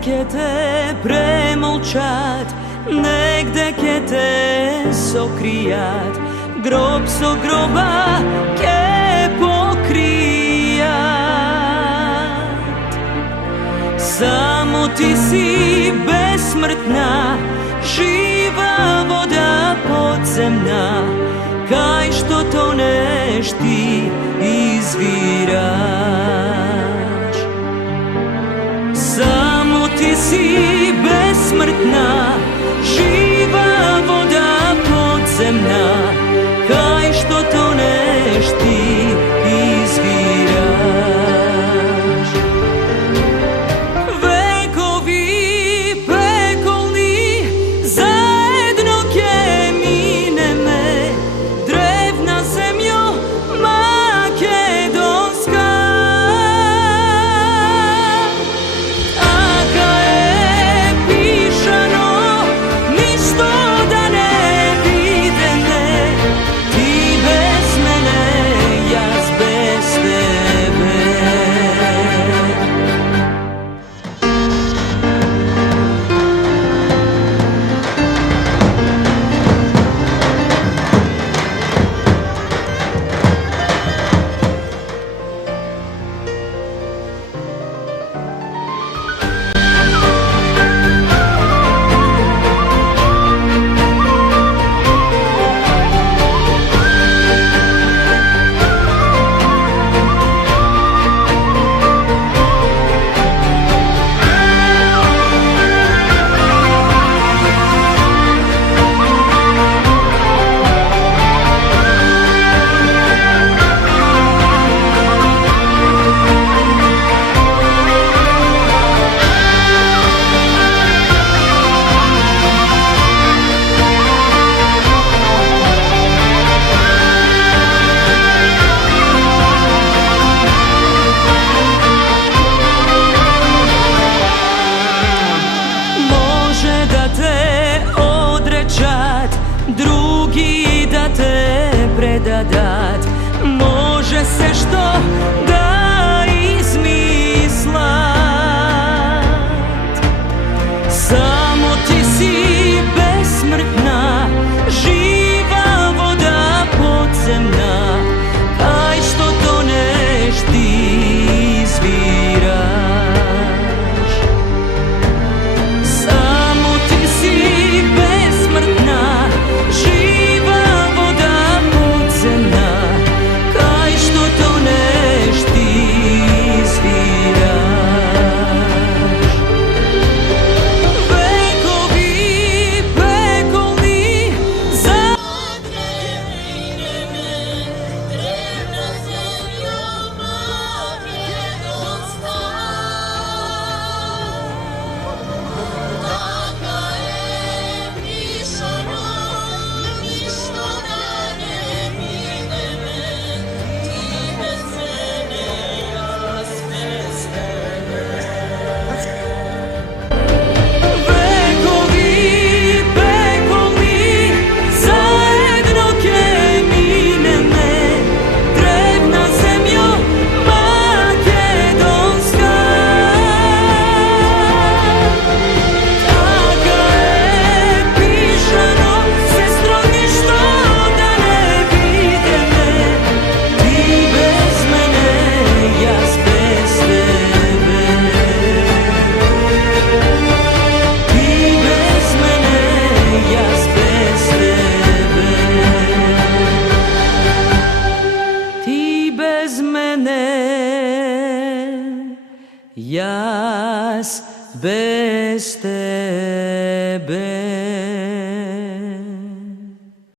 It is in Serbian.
ke te premolčat, negde ke te sokrijat, grob so groba ke pokrijat. Samo ti si besmrtna, živa voda podzemna, kaj što toneš ti izviraš. Samo ti si besmrtna, živa voda podzemna, kaj što toneš ti izviraš. Vekovi pekolni zajedno ke mineme, drevna zemljo makedonska. Aka je pišano, ništo da ne videne, ti bez mene, jaz bez tebe. Drugi da te predadat, može se što da izmislat. Samo ti si besmrtna, živa voda podzemna, kaj što toneš ti izviraš. Samo ti si besmrtna, živa voda podzemna, kaj što toneš ti izviraš. Vekovi pekolni zajedno mineme, drevna zemljo makedonska. Aka je pišano, ništo da ne videme, ti bez mene, jaz bez tebe. Vekovi pekolni zajedno ke mineme, drevna zemljo makedonska. Aka je pišano, sestro, ništo da ne videme, ti bez mene, jaz bez tebe. Ti bez mene, jaz bez tebe. Ti bez mene, jaz bez tebe.